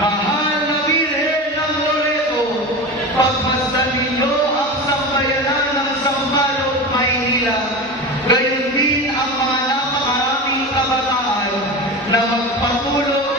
Mahal na Birhen ng Loreto, pagmasdan ninyo ang sambayanan ng Sampaloc, Maynila. Gayon din ang mga napakaraming kabataan na magpatuloy